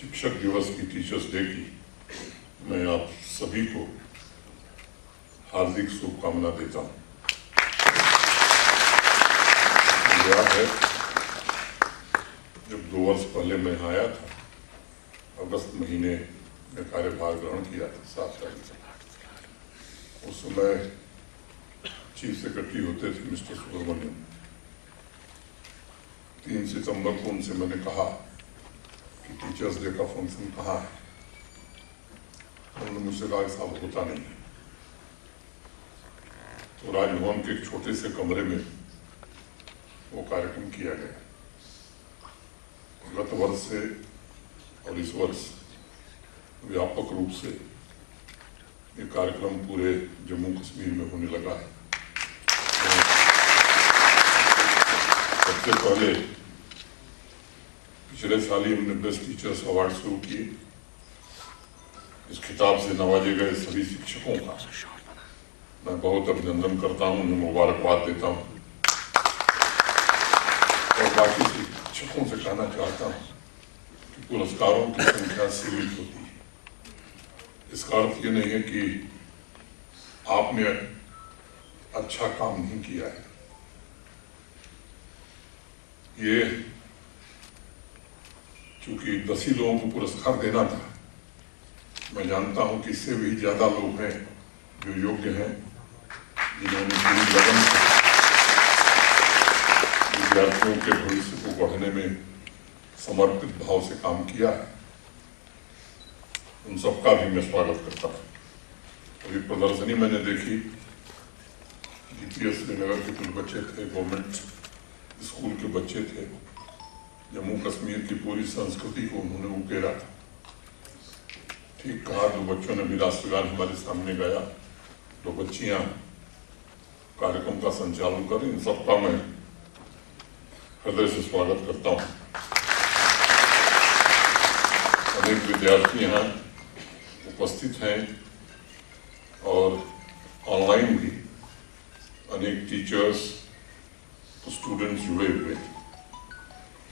शिक्षक दिवस की, टीचर्स डे की मैं आप सभी को हार्दिक शुभकामना देता हूँ। याद है जब 2 वर्ष पहले मैं आया था, अगस्त महीने में कार्यभार ग्रहण किया था 7 तारीख से। उस समय चीफ सेक्रेटरी होते थे मिस्टर सुब्रमण्यम। 3 सितंबर को उनसे मैंने कहा कि टीचर्स डे का फंक्शन कहाँ है। उन्होंने मुझसे कहा साहब होता नहीं है। तो राजभवन के एक छोटे से कमरे में वो कार्यक्रम किया गया। गत वर्ष से और इस वर्ष व्यापक रूप से ये कार्यक्रम पूरे जम्मू कश्मीर में होने लगा है। सबसे पहले पिछले साल ही हमने बेस्ट टीचर्स अवार्ड शुरू किए। इस खिताब से नवाजे गए सभी शिक्षकों का मैं बहुत अभिनंदन करता हूँ, उन्हें मुबारकबाद देता हूँ। और बाकी शिक्षकों से कहना चाहता हूँ कि पुरस्कारों की संख्या सीमित होती है। इसका अर्थ ये नहीं है कि आपने अच्छा काम नहीं किया है। ये चूंकि 10 ही लोगों को पुरस्कार देना था, मैं जानता हूं कि इससे भी ज्यादा लोग हैं जो योग्य हैं, जिन्होंने पूरी लगन से विद्यार्थियों के भविष्य को बढ़ाने में समर्पित भाव से काम किया है। उन सबका भी मैं स्वागत करता हूँ। अभी प्रदर्शनी मैंने देखी, जीपीएस श्रीनगर के कुछ बच्चे थे, गवर्नमेंट स्कूल के बच्चे थे। जम्मू कश्मीर की पूरी संस्कृति को उन्होंने उकेरा था। ठीक कहा, 2 बच्चों ने भी राष्ट्रगान हमारे सामने गाया, 2 बच्चियां कार्यक्रम का संचालन करें। इन सबका मैं हृदय से स्वागत करता हूँ। अनेक विद्यार्थी यहाँ उपस्थित हैं और ऑनलाइन भी अनेक टीचर्स, स्टूडेंट्स जुड़े हुए हैं।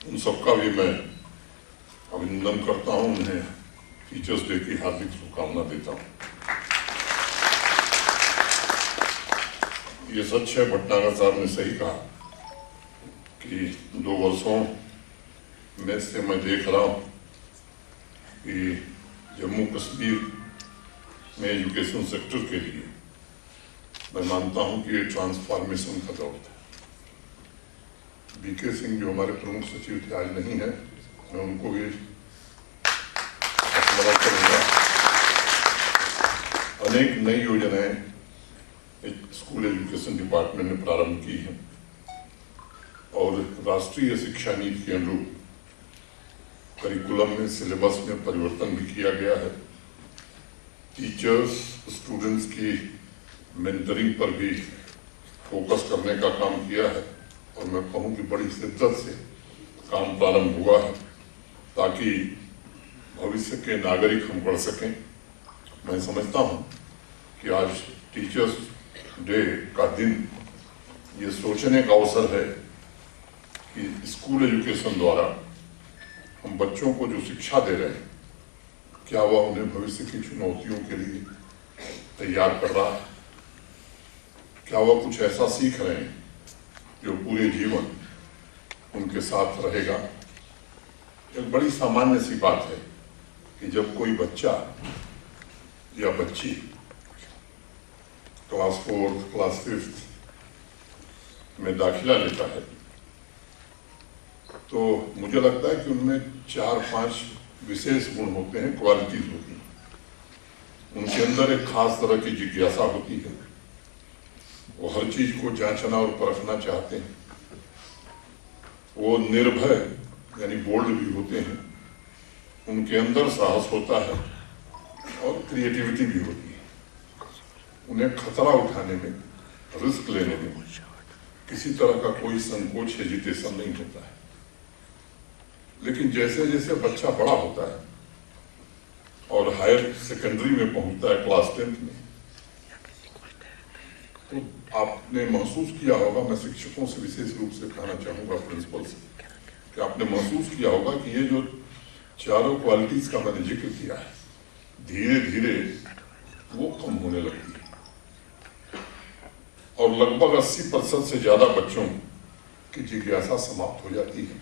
उन सबका भी मैं अभिनंदन करता हूँ, उन्हें टीचर्स डे की हार्दिक शुभकामना देता हूँ। ये सच है, भटनागर साहब ने सही कहा कि 2 वर्षों में से मैं देख रहा हूँ कि जम्मू कश्मीर में एजुकेशन सेक्टर के लिए मैं मानता हूँ कि ये ट्रांसफॉर्मेशन का दौर था। बीके सिंह जो हमारे प्रमुख सचिव थे, आज नहीं है, मैं उनको भी स्मरण करूँगा। अनेक नई योजनाएं स्कूल एजुकेशन डिपार्टमेंट ने प्रारंभ की हैं और राष्ट्रीय शिक्षा नीति के अनुरूप करिकुलम में, सिलेबस में परिवर्तन भी किया गया है। टीचर्स, स्टूडेंट्स की मेंटरिंग पर भी फोकस करने का काम किया है और मैं कहूँ कि बड़ी शिद्दत से काम प्रारंभ हुआ है ताकि भविष्य के नागरिक हम बढ़ सकें। मैं समझता हूँ कि आज टीचर्स डे का दिन ये सोचने का अवसर है कि स्कूल एजुकेशन द्वारा हम बच्चों को जो शिक्षा दे रहे हैं, क्या वह उन्हें भविष्य की चुनौतियों के लिए तैयार कर रहा है? क्या वह कुछ ऐसा सीख रहे हैं जो पूरे जीवन उनके साथ रहेगा? एक बड़ी सामान्य सी बात है कि जब कोई बच्चा या बच्ची क्लास 4, क्लास 5 में दाखिला लेता है तो मुझे लगता है कि उनमें 4-5 विशेष गुण होते हैं, क्वालिटीज होती हैं। उनके अंदर एक खास तरह की जिज्ञासा होती है, वो हर चीज को जांचना और परखना चाहते हैं। वो निर्भय यानी बोल्ड भी होते हैं, उनके अंदर साहस होता है और क्रिएटिविटी भी होती है। उन्हें खतरा उठाने में, रिस्क लेने में किसी तरह का कोई संकोच, हेजिटेशन नहीं होता है। लेकिन जैसे जैसे बच्चा बड़ा होता है और हायर सेकेंडरी में पहुंचता है, क्लास 10 में, तो आपने महसूस किया होगा, मैं शिक्षकों से विशेष रूप से कहना चाहूँगा, प्रिंसिपल से, कि आपने महसूस किया होगा कि ये जो चारों क्वालिटीज का मैंने जिक्र किया है, धीरे धीरे वो कम होने लगती है और लगभग 80% से ज्यादा बच्चों की जिज्ञासा समाप्त हो जाती है।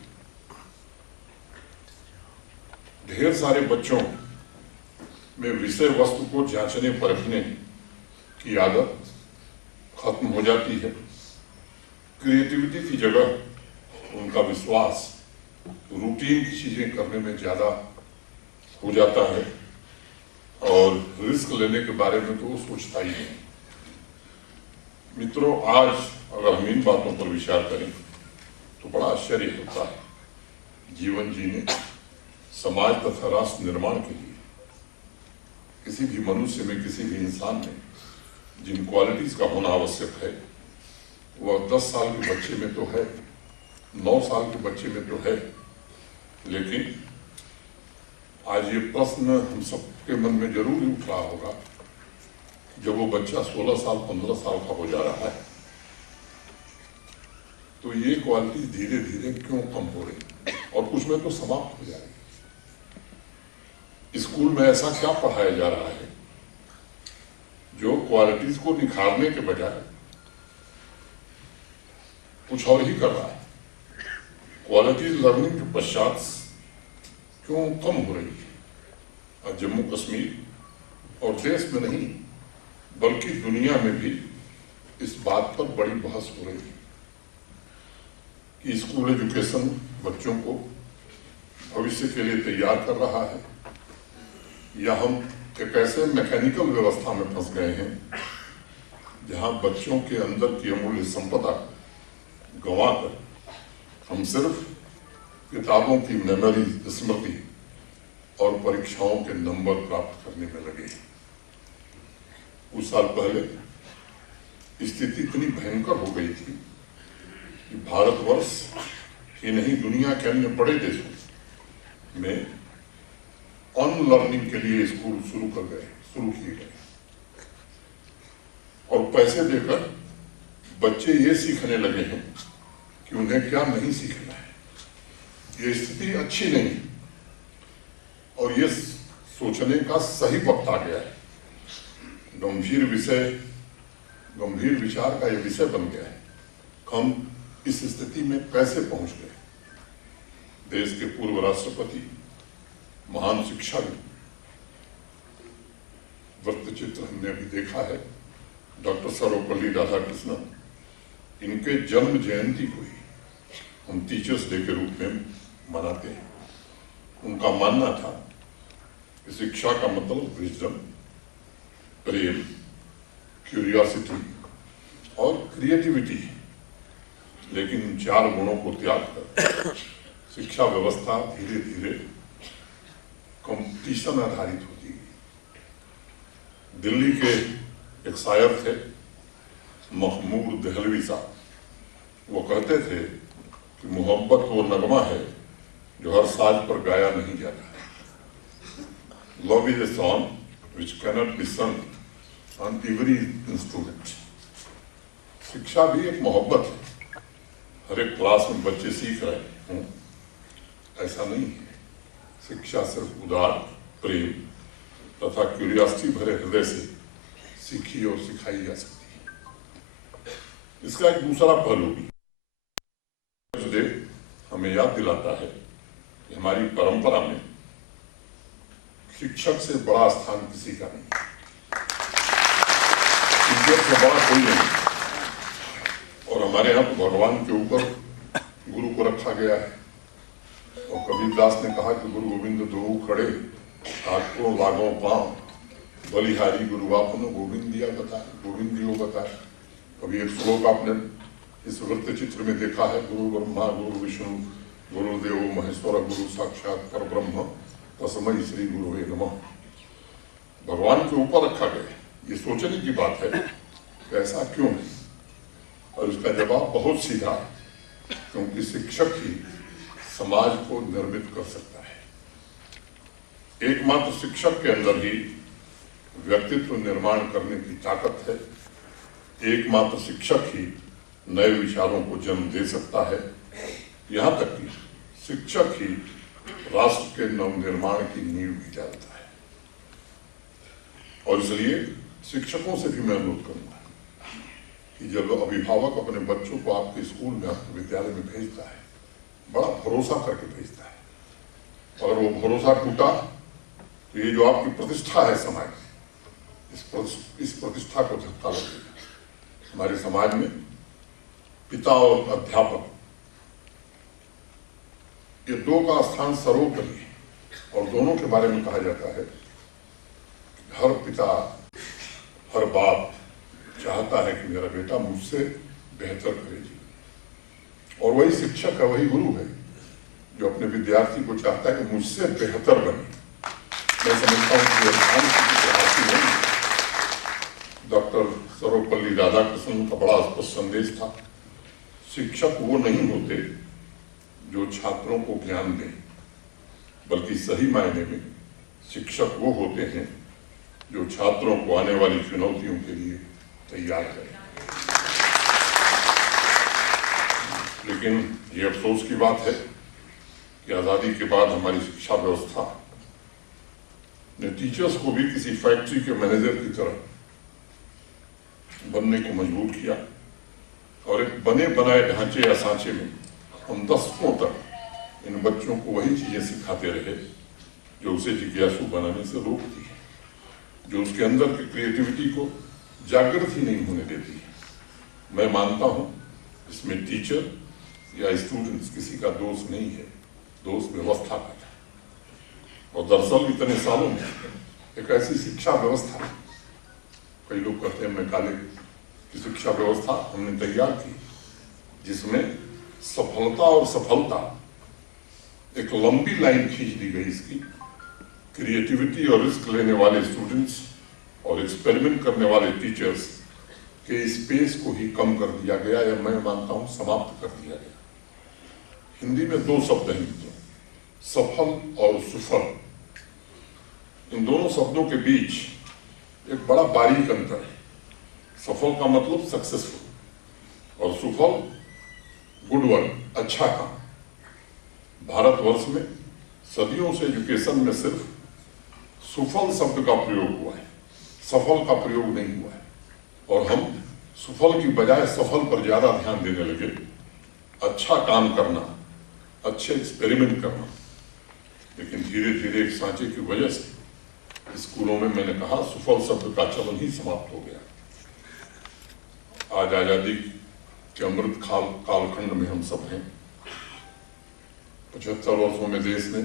ढेर सारे बच्चों में विषय वस्तु को जांचने परखने की आदत खत्म हो जाती है। क्रिएटिविटी की जगह उनका विश्वास रूटीन की चीजें करने में ज्यादा हो जाता है और रिस्क लेने के बारे में तो वो सोचता ही नहीं। मित्रों, आज अगर हम इन बातों पर विचार करें तो बड़ा आश्चर्य होता है। जीवन जीने, समाज तथा राष्ट्र निर्माण के लिए किसी भी मनुष्य में, किसी भी इंसान में जिन क्वालिटीज का होना आवश्यक है वह 10 साल के बच्चे में तो है, 9 साल के बच्चे में तो है, लेकिन आज ये प्रश्न हम सबके मन में जरूर ही उठ रहा होगा जब वो बच्चा 16 साल 15 साल का हो जा रहा है तो ये क्वालिटी धीरे धीरे क्यों कम हो रही और कुछ में तो समाप्त हो जा रही। स्कूल में ऐसा क्या पढ़ाया जा रहा है जो क्वालिटीज को निखारने के बजाय कुछ और ही कर रहा है। क्वालिटीज लर्निंग के पश्चात क्यों कम हो रही है। जम्मू कश्मीर और देश में नहीं बल्कि दुनिया में भी इस बात पर बड़ी बहस हो रही है कि स्कूल एजुकेशन बच्चों को भविष्य के लिए तैयार कर रहा है या हम एक ऐसे मैकेनिकल व्यवस्था में फंस गए हैं जहां बच्चों के अंदर की अमूल्य संपदा गंवाकर हम सिर्फ किताबों की मेमोरी, स्मृति और परीक्षाओं के नंबर प्राप्त करने में लगे। कुछ साल पहले स्थिति इतनी भयंकर हो गई थी कि भारतवर्ष ही नहीं दुनिया के अन्य बड़े देशों में अनलर्निंग के लिए स्कूल शुरू किए गए और पैसे देकर बच्चे ये सीखने लगे हैं कि उन्हें क्या नहीं सीखना है। ये स्थिति अच्छी नहीं और ये सोचने का सही वक्त आ गया है। गंभीर विचार का ये विषय बन गया है। हम इस स्थिति में कैसे पहुंच गए। देश के पूर्व राष्ट्रपति, महान शिक्षाविद, वृत्तचित्र हमने अभी देखा है, डॉक्टर सर्वपल्ली राधाकृष्णन, इनके जन्म जयंती को ही हम टीचर्स डे के रूप में मनाते हैं। उनका मानना था कि शिक्षा का मतलब विजडम, प्रेम, क्यूरियोसिटी और क्रिएटिविटी है, लेकिन इन 4 गुणों को त्याग कर शिक्षा व्यवस्था धीरे धीरे कंपटीशन आधारित होती है। दिल्ली के एक शायर थे महमूद देहलवी साहब, वो कहते थे कि मोहब्बत वो नगमा है जो हर साज पर गाया नहीं जाता है। Love is a song which cannot be सung ऑन एवरी इंस्ट्रूमेंट। शिक्षा भी एक मोहब्बत है। हर एक क्लास में बच्चे सीख रहे हैं, ऐसा नहीं है। शिक्षा सिर्फ उदार, प्रेम तथा क्यूरियोसिटी भरे हृदय से सीखी और सिखाई जा सकती है। इसका एक दूसरा पहलू भी हमें याद दिलाता है कि हमारी परंपरा में शिक्षक से बड़ा स्थान किसी का नहीं, शिक्षक से बड़ा कोई नहीं। और हमारे यहाँ तो भगवान के ऊपर गुरु को रखा गया है और कबीरदास ने कहा कि गुरु गोविंद दो खड़े आपको लागो पांव, बलिहारी गुरु आपने गोविंद दिया बताए, गोविंद दियो बताए। कभी एक श्लोक आपने इस वृत्त चित्र में देखा है, गुरु ब्रह्मा गुरु विष्णु गुरुदेव महेश्वर गुरु साक्षात पर ब्रह्म तस्मै श्री गुरुवे नमः। भगवान के ऊपर रखा गया। ये सोचने की बात है कि ऐसा क्यों है, और इसका जवाब बहुत सीधा है, क्योंकि शिक्षक ही समाज को निर्मित कर सकता है। एकमात्र शिक्षक के अंदर ही व्यक्तित्व निर्माण करने की ताकत है। एकमात्र शिक्षक ही नए विचारों को जन्म दे सकता है। यहाँ तक कि शिक्षक ही राष्ट्र के नवनिर्माण की नींव भी डालता है। और इसलिए शिक्षकों से भी मैं अनुरोध करूंगा कि जब अभिभावक अपने बच्चों को आपके स्कूल में, आपके विद्यालय में भेजता है, बड़ा भरोसा करके भेजता है। अगर वो भरोसा टूटा तो ये जो आपकी प्रतिष्ठा है समाज में, इस प्रतिष्ठा को धक्का लगेगा। हमारे समाज में पिता और अध्यापक, ये दो का स्थान सर्वोपरि है। और दोनों के बारे में कहा जाता है कि हर पिता, हर बाप चाहता है कि मेरा बेटा मुझसे बेहतर करे जी। और वही शिक्षक है, वही गुरु है जो अपने विद्यार्थी को चाहता है कि मुझसे बेहतर बने। मैं समझता हूँ कि हासिल नहीं। डॉक्टर सर्वपल्ली राधाकृष्णन का बड़ा स्पष्ट संदेश था, शिक्षक वो नहीं होते जो छात्रों को ज्ञान दें, बल्कि सही मायने में शिक्षक वो होते हैं जो छात्रों को आने वाली चुनौतियों के लिए तैयार करें। लेकिन ये अफसोस की बात है कि आज़ादी के बाद हमारी शिक्षा व्यवस्था ने टीचर्स को भी किसी फैक्ट्री के मैनेजर की तरह बनने को मजबूर किया। और एक बने बनाए ढांचे या सांचे में हम दशकों तक इन बच्चों को वही चीजें सिखाते रहे जो उसे जिज्ञासु बनाने से रोकती है, जो उसके अंदर की क्रिएटिविटी को जागृत ही नहीं होने देती है। मैं मानता हूं इसमें टीचर या स्टूडेंट्स किसी का दोष नहीं है, दोष व्यवस्था का है। और दरअसल इतने सालों में एक ऐसी शिक्षा व्यवस्था, कई लोग कहते हैं मैं काले की शिक्षा व्यवस्था हमने तैयार की जिसमें सफलता और सफलता एक लंबी लाइन खींच दी गई। इसकी क्रिएटिविटी और रिस्क लेने वाले स्टूडेंट्स और एक्सपेरिमेंट करने वाले टीचर्स के स्पेस को ही कम कर दिया गया, या मैं मानता हूं समाप्त कर दिया गया। हिंदी में दो शब्द हैं मित्रों, सफल और सुफल। इन दोनों शब्दों के बीच एक बड़ा बारीक अंतर है। सफल का मतलब सक्सेसफुल और सुफल गुड वर्क, अच्छा काम। भारतवर्ष में सदियों से एजुकेशन में सिर्फ सुफल शब्द का प्रयोग हुआ है, सफल का प्रयोग नहीं हुआ है। और हम सुफल की बजाय सफल पर ज्यादा ध्यान देने लगे। अच्छा काम करना, अच्छे एक्सपेरिमेंट करना। लेकिन धीरे धीरे एक सांचे की वजह से स्कूलों में, मैंने कहा, सुफल शब्द का चलन ही समाप्त हो गया। आज आजादी के अमृत कालखंड में हम सब हैं। 75 वर्षों में देश ने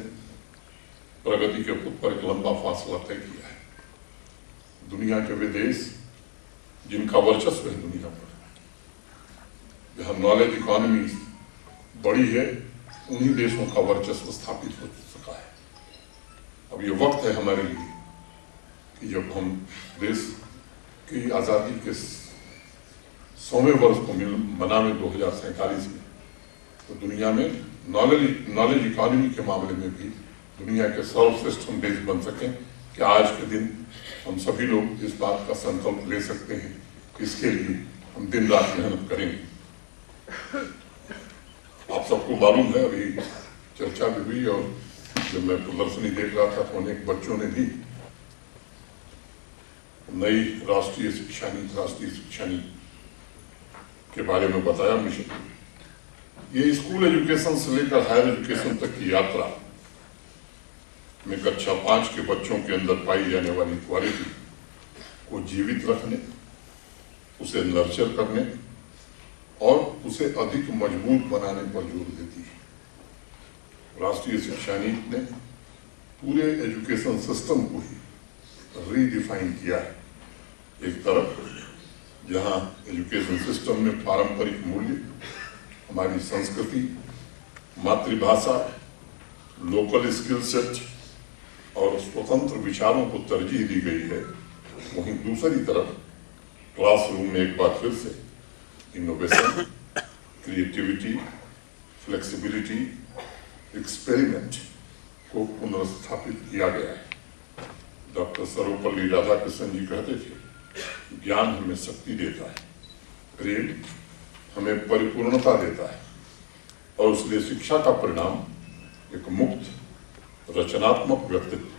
प्रगति के पुट पर एक लंबा फासला तय किया है। दुनिया के वे देश जिनका वर्चस्व है दुनिया पर, जहां नॉलेज इकोनॉमी बड़ी है, उन्हीं देशों का वर्चस्व स्थापित हो सका है। अब ये वक्त है हमारे लिए कि जब हम देश की आज़ादी के 100वें वर्ष को मनावे 2047 में, तो दुनिया में नॉलेज इकोनॉमी के मामले में भी दुनिया के सर्वश्रेष्ठ हम देश बन सकें। कि आज के दिन हम सभी लोग इस बात का संकल्प ले सकते हैं कि इसके लिए हम दिन रात मेहनत करेंगे। आप सबको मालूम है, अभी चर्चा भी हुई और जब मैं प्रदर्शनी देख रहा था तो अनेक बच्चों ने भी नई राष्ट्रीय शिक्षा नीति के बारे में बताया। मिशन ये स्कूल एजुकेशन से लेकर हायर एजुकेशन तक की यात्रा में कक्षा 5 के बच्चों के अंदर पाई जाने वाली क्वालिटी को जीवित रखने, उसे नर्चर करने और उसे अधिक मजबूत बनाने पर जोर देती है। राष्ट्रीय शिक्षा नीति ने पूरे एजुकेशन सिस्टम को ही रीडिफाइन किया है। एक तरफ जहां एजुकेशन सिस्टम में पारंपरिक मूल्य, हमारी संस्कृति, मातृभाषा, लोकल स्किल सेट और स्वतंत्र विचारों को तरजीह दी गई है, वहीं दूसरी तरफ क्लासरूम में एक बार फिर से इनोवेशन, क्रिएटिविटी, फ्लेक्सिबिलिटी, एक्सपेरिमेंट को पुनर्स्थापित किया गया है। डॉक्टर सर्वपल्ली राधाकृष्णन जी कहते थे, ज्ञान हमें शक्ति देता है, प्रेम हमें परिपूर्णता देता है, और इसलिए शिक्षा का परिणाम एक मुक्त, रचनात्मक व्यक्तित्व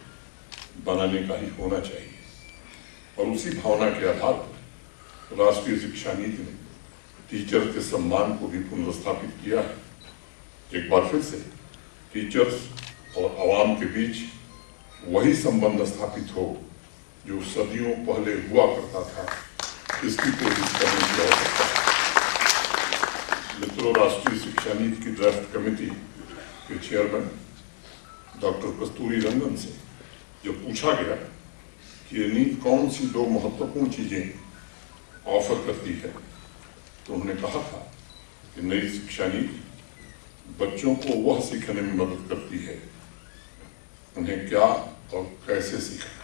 बनाने का ही होना चाहिए। और उसी भावना के आधार पर राष्ट्रीय शिक्षा नीति ने टीचर के सम्मान को भी पुनर्स्थापित किया है। एक बार फिर से टीचर्स और आवाम के बीच वही संबंध स्थापित हो जो सदियों पहले हुआ करता था, इसकी कोशिश करने की आवश्यकता है। मित्रों, राष्ट्रीय शिक्षा नीति की ड्राफ्ट कमेटी के चेयरमैन डॉक्टर कस्तूरी रंगन से जब पूछा गया कि ये नीति कौन सी दो महत्वपूर्ण चीजें ऑफर करती है, तो उन्होंने कहा था कि नई शिक्षा नीति बच्चों को वह सीखने में मदद करती है उन्हें क्या और कैसे सीखना है।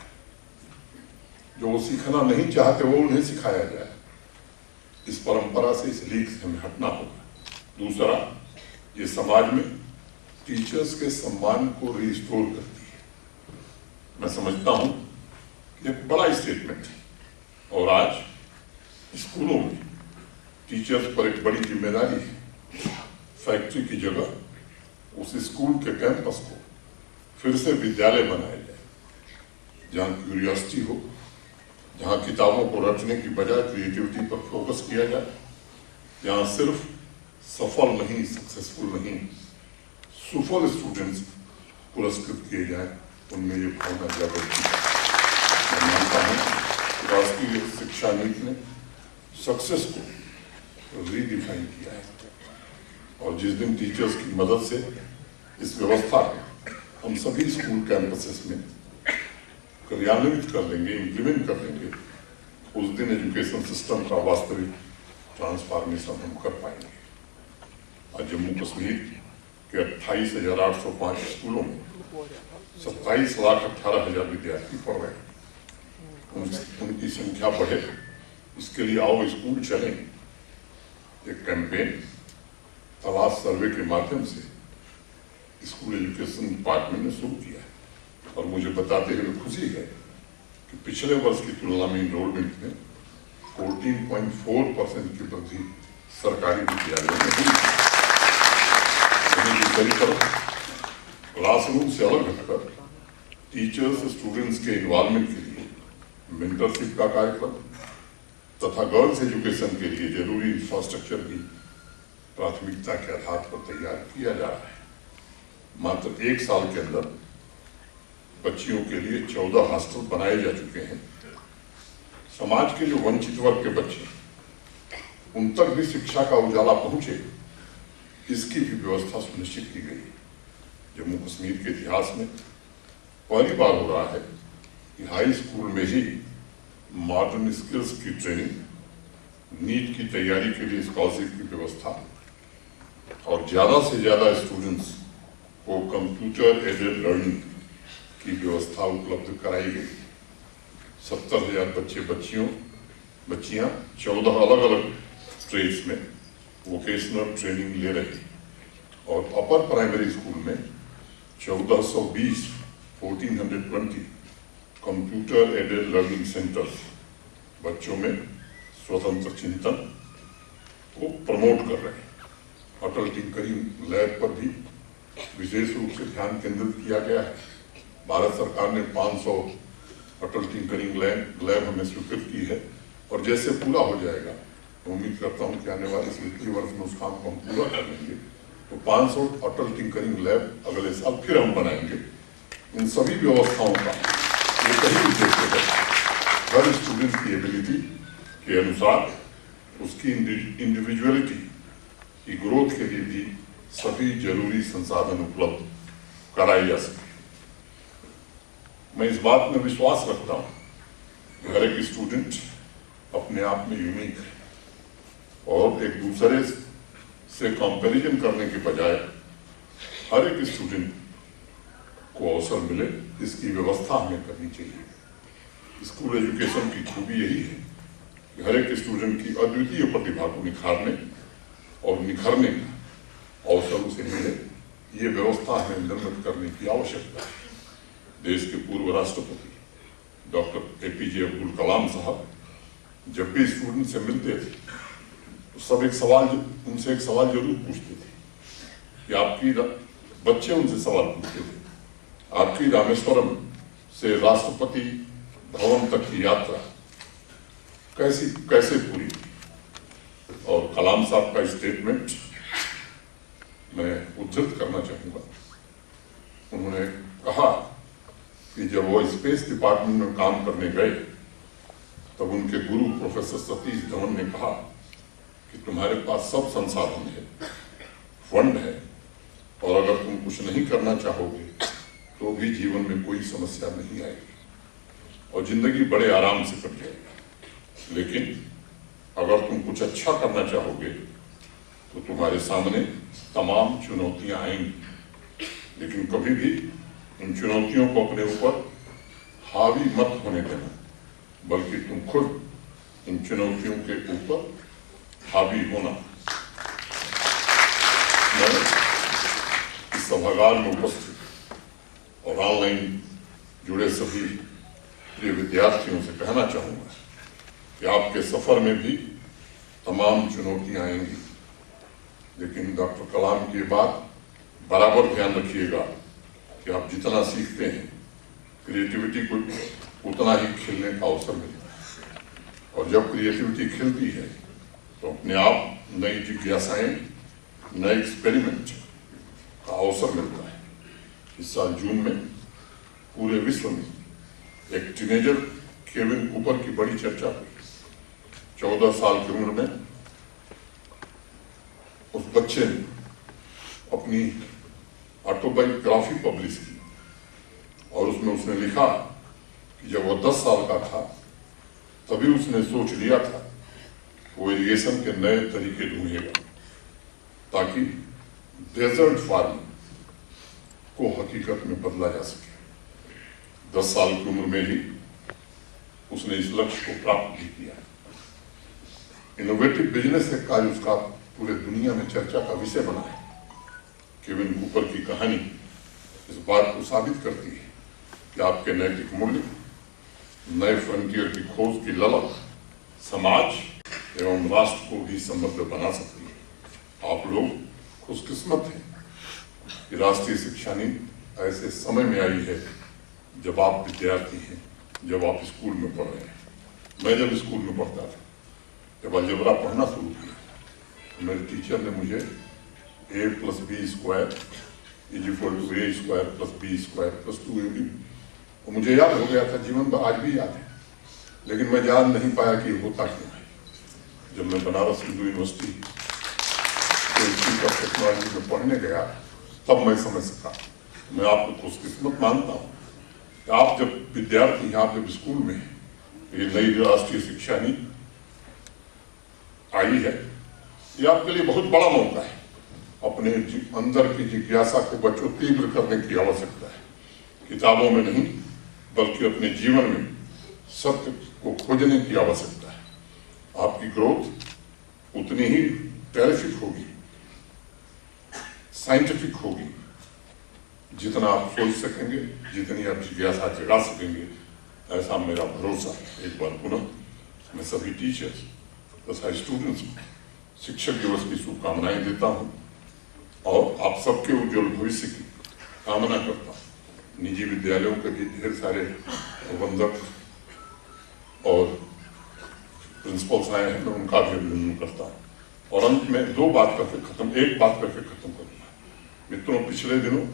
जो वो सीखना नहीं चाहते वो उन्हें सिखाया जाए। इस परंपरा से, इस लीक से हमें हटना होगा। दूसरा, ये समाज में टीचर्स के सम्मान को रिस्टोर करती है। मैं समझता हूं कि एक बड़ा स्टेटमेंट है और आज स्कूलों में टीचर्स पर एक बड़ी जिम्मेदारी है। फैक्ट्री की जगह उस स्कूल के कैंपस को फिर से विद्यालय बनाया जाए, जहाँ क्यूरियोसिटी हो, जहाँ किताबों को रटने की बजाय क्रिएटिविटी पर फोकस किया जाए, जहाँ सिर्फ सफल नहीं, सक्सेसफुल नहीं, सुफल स्टूडेंट्स पुरस्कृत किए जाए, उनमें ये भावना जागृत की। मैं मानता हूँ राष्ट्रीय शिक्षा नीति ने सक्सेस को रीडिफाइन किया है और जिस दिन टीचर्स की मदद से इस व्यवस्था को हम सभी स्कूल कैंपसेस में क्रियान्वित कर लेंगे, इम्प्लीमेंट कर लेंगे, उस दिन एजुकेशन सिस्टम का वास्तविक ट्रांसफॉर्मेशन हम कर पाएंगे। आज जम्मू कश्मीर के 28,805 स्कूलों में 27,18,000 विद्यार्थी पढ़ रहे हैं। उनकी संख्या बढ़े, इसके लिए आओ स्कूल चलें। एक कैंपेन तलाश सर्वे के माध्यम से स्कूल एजुकेशन डिपार्टमेंट ने शुरू किया है और मुझे बताते हुए खुशी है कि पिछले वर्ष की तुलना में इनरोलमेंट में 14.4% की वृद्धि सरकारी विद्यालयों में हुई। दूसरी तरफ क्लासरूम से अलग हटकर टीचर्स स्टूडेंट्स के इन्वॉल्वमेंट के लिए मेंटरशिप का कार्यक्रम तथा गर्ल्स एजुकेशन के लिए जरूरी इंफ्रास्ट्रक्चर भी प्राथमिकता के आधार पर तैयार किया जा रहा है। मात्र 1 साल के अंदर बच्चियों के लिए 14 हॉस्टल बनाए जा चुके हैं। समाज के जो वंचित वर्ग के बच्चे, उन तक भी शिक्षा का उजाला पहुंचे, इसकी भी व्यवस्था सुनिश्चित की गई। जम्मू कश्मीर के इतिहास में पहली बार हो रहा है कि हाई स्कूल में ही मॉडर्न स्किल्स की ट्रेनिंग, नीट की तैयारी के लिए स्कॉलरशिप की व्यवस्था और ज्यादा से ज्यादा स्टूडेंट्स को कंप्यूटर एडेड लर्निंग की व्यवस्था उपलब्ध कराई गई। 70,000 बच्चियां 14 अलग अलग ट्रेड्स में वोकेशनल ट्रेनिंग ले रही और अपर प्राइमरी स्कूल में 1420 कंप्यूटर एडेड लर्निंग सेंटर्स बच्चों में स्वतंत्र चिंतन को प्रमोट कर रहे हैं। अटल टिंकरिंग लैब पर भी विशेष रूप से ध्यान केंद्रित किया गया है। भारत सरकार ने 500 अटल टिंकरिंग लैब हमें स्वीकृत की है और जैसे पूरा हो जाएगा, तो उम्मीद करता हूँ कि आने वाले वित्तीय वर्ष में उस काम को हम पूरा कर लेंगे, तो 500 अटल टिंकरिंग लैब अगले साल फिर हम बनाएंगे। इन सभी व्यवस्थाओं का एक ही उद्देश्य है, हर स्टूडेंट की एबिलिटी के अनुसार उसकी इंडिविजुअलिटी की ग्रोथ के लिए भी सभी जरूरी संसाधन उपलब्ध कराए जा सके। मैं इस बात में विश्वास रखता हूं कि हर एक स्टूडेंट अपने आप में यूनिक है और एक दूसरे से कंपैरिजन करने के बजाय हर एक स्टूडेंट को अवसर मिले, इसकी व्यवस्था हमें करनी चाहिए। स्कूल एजुकेशन की खूबी यही है कि हर एक स्टूडेंट की अद्वितीय प्रतिभा को निखारने और निखरने का अवसर उसे मिले, ये व्यवस्था हमें निर्मित करने की आवश्यकता है। देश के पूर्व राष्ट्रपति डॉक्टर APJ अब्दुल कलाम साहब जब भी स्टूडेंट से मिलते थे तो सब उनसे एक सवाल जरूर पूछते थे कि आपकी बच्चे उनसे सवाल पूछते थे आपकी रामेश्वरम से राष्ट्रपति भवन तक की यात्रा कैसे पूरी, और कलाम साहब का स्टेटमेंट मैं उद्धृत करना चाहूंगा। उन्होंने कहा कि जब वो स्पेस डिपार्टमेंट में काम करने गए तब उनके गुरु प्रोफेसर सतीश धवन ने कहा कि तुम्हारे पास सब संसाधन है, फंड है, और अगर तुम कुछ नहीं करना चाहोगे तो भी जीवन में कोई समस्या नहीं आएगी और जिंदगी बड़े आराम से कट जाएगी। लेकिन अगर तुम कुछ अच्छा करना चाहोगे तो तुम्हारे सामने तमाम चुनौतियां आएंगी, लेकिन कभी भी इन चुनौतियों को अपने ऊपर हावी मत होने देना, बल्कि तुम खुद इन चुनौतियों के ऊपर हावी होना। मैं इस सभागार में उपस्थित और ऑनलाइन जुड़े सभी प्रिय विद्यार्थियों से कहना चाहूंगा कि आपके सफर में भी तमाम चुनौतियां आएंगी, लेकिन डॉक्टर कलाम की बात बराबर ध्यान रखिएगा कि आप जितना सीखते हैं क्रिएटिविटी को उतना ही खिलने का अवसर मिलता है, और जब क्रिएटिविटी खिलती है तो अपने आप नई जिज्ञासाएं, नए एक्सपेरिमेंट का अवसर मिलता है। इस साल जून में पूरे विश्व में एक टीनेजर केविन कूपर की बड़ी चर्चा हुई। 14 साल की उम्र में उस बच्चे ने अपनी ऑटोबायोग्राफी पब्लिश की और उसमें उसने लिखा कि जब वो 10 साल का था तभी उसने सोच लिया था वो इरिगेशन के नए तरीके ढूंढेगा ताकि डेजर्ट फार्मिंग को हकीकत में बदला जा सके। 10 साल की उम्र में ही उसने इस लक्ष्य को प्राप्त भी किया। इनोवेटिव बिजनेस एक कार्य उसका पूरे दुनिया में चर्चा का विषय बना है। केविन कूपर की कहानी इस बात को साबित करती है कि आपके नैतिक मूल्य, नए फ्रंटियर की खोज की ललक समाज एवं राष्ट्र को भी समृद्ध बना सकती है। आप लोग खुशकिस्मत हैं कि राष्ट्रीय शिक्षा नीति ऐसे समय में आई है जब आप विद्यार्थी हैं, जब आप स्कूल में पढ़ रहे हैं। मैं जब स्कूल में पढ़ता था, जब अलजेब्रा पढ़ना शुरू किया तो मेरे टीचर ने मुझे a + b² = a² + b² + 2ab, और मुझे याद हो गया था, जीवन में आज भी याद है, लेकिन मैं जान नहीं पाया कि होता क्यों है। जब मैं Banaras Hindu university institute of technology में पढ़ने गया तब मैं समझ सका। मैं आपको खुशकिस्मत मानता हूँ कि आप जब विद्यार्थी हैं, आप जब स्कूल में हैं, ये नई राष्ट्रीय शिक्षा नीति आई है, ये आपके लिए बहुत बड़ा मौका है। अपने अंदर की जिज्ञासा को बच्चों तीव्र करने की आवश्यकता है, किताबों में नहीं बल्कि अपने जीवन में सत्य को खोजने की आवश्यकता है। आपकी ग्रोथ उतनी ही टेरिफिक होगी, साइंटिफिक होगी, जितना आप सोच सकेंगे, जितनी आप जिज्ञासा जगा सकेंगे, ऐसा मेरा भरोसा है। एक बार पुनः मैं सभी टीचर्स तथा स्टूडेंट्स को शिक्षक दिवस की शुभकामनाएं देता हूं और आप सबके उज्जवल भविष्य की कामना करता हूं। निजी विद्यालयों के भी ढेर सारे प्रबंधक और प्रिंसिपल्स आए हैं, मैं उनका भी अभिनंदन करता हूं। और अंत में एक बात करके खत्म करूंगा। मित्रों, पिछले दिनों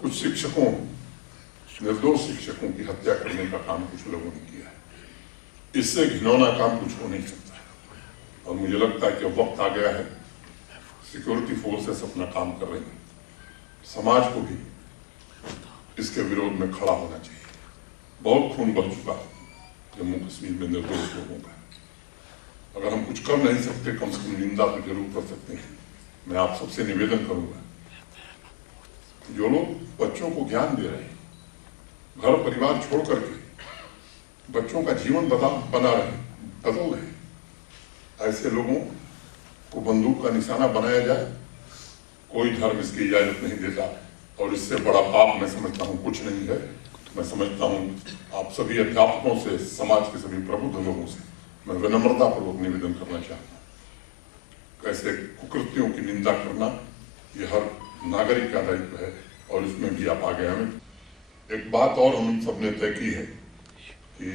कुछ शिक्षकों, निर्दोष शिक्षकों की हत्या करने का काम कुछ लोगों ने किया है। इससे घिनौना काम कुछ हो नहीं सकता है, और मुझे लगता है कि वक्त आ गया है, सिक्योरिटी फोर्सेस अपना काम कर रही हैं, समाज को भी इसके विरोध में खड़ा होना चाहिए। बहुत खून बह चुका है जम्मू कश्मीर में निर्दोष लोगों का। अगर हम कुछ कर नहीं सकते, कम से कम निंदा तो जरूर कर सकते हैं। मैं आप सबसे निवेदन करूंगा, जो लोग बच्चों को ज्ञान दे रहे हैं, घर परिवार छोड़ करके बच्चों का जीवन बदल रहे हैं, ऐसे लोगों को बंदूक का निशाना बनाया जाए, कोई धर्म इसकी इजाजत नहीं देता। और इससे बड़ा पाप मैं समझता हूँ कुछ नहीं है। मैं समझता हूँ आप सभी अध्यापकों से, समाज के सभी प्रबुद्ध लोगों से मैं विनम्रतापूर्वक निवेदन करना चाहता हूँ, कैसे कुकृत्यों की निंदा करना ये हर नागरिक का दायित्व है। और और इसमें भी आप आगे हमें एक बात और हम सबने तय की है कि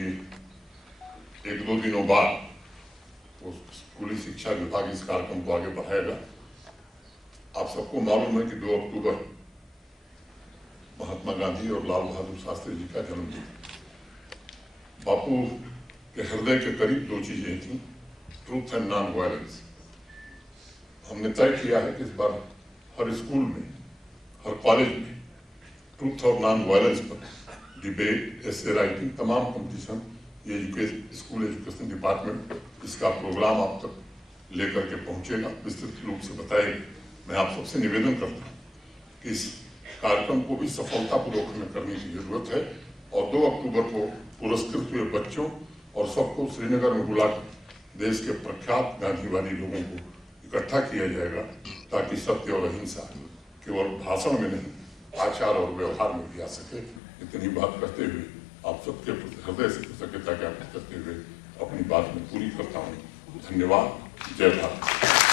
1-2 दिनों बाद वो स्कूली शिक्षा विभाग इस कार्यक्रम को आगे बढ़ाएगा। आप सबको मालूम है कि 2 अक्टूबर महात्मा गांधी और लाल बहादुर शास्त्री जी का जन्मदिन। बापू के हृदय के करीब 2 चीजें थी, ट्रूथ एंड नॉन वायलेंस। हमने तय किया है कि इस बार हर स्कूल में, हर कॉलेज में ट्रूथ और नॉन वायलेंस पर डिबेट, एसे राइटिंग, तमाम कंपटीशन, ये स्कूल एजुकेशन डिपार्टमेंट इसका प्रोग्राम आप तक लेकर के पहुंचेगा, विस्तृत रूप से बताएगा। मैं आप सबसे निवेदन करता हूँ कि इस कार्यक्रम को भी सफलतापूर्वक हमें करने की जरूरत है और 2 अक्टूबर को पुरस्कृत हुए बच्चों और सबको श्रीनगर में बुलाकर देश के प्रख्यात गांधीवादी लोगों को इकट्ठा किया जाएगा, ताकि सत्य और अहिंसा केवल भाषण में नहीं, आचार और व्यवहार में भी आ सके। इतनी बात करते हुए आप सबके हृदय से कृतज्ञता ज्ञापन करते हुए अपनी बात में पूरी करता हूँ। धन्यवाद। जय भारत।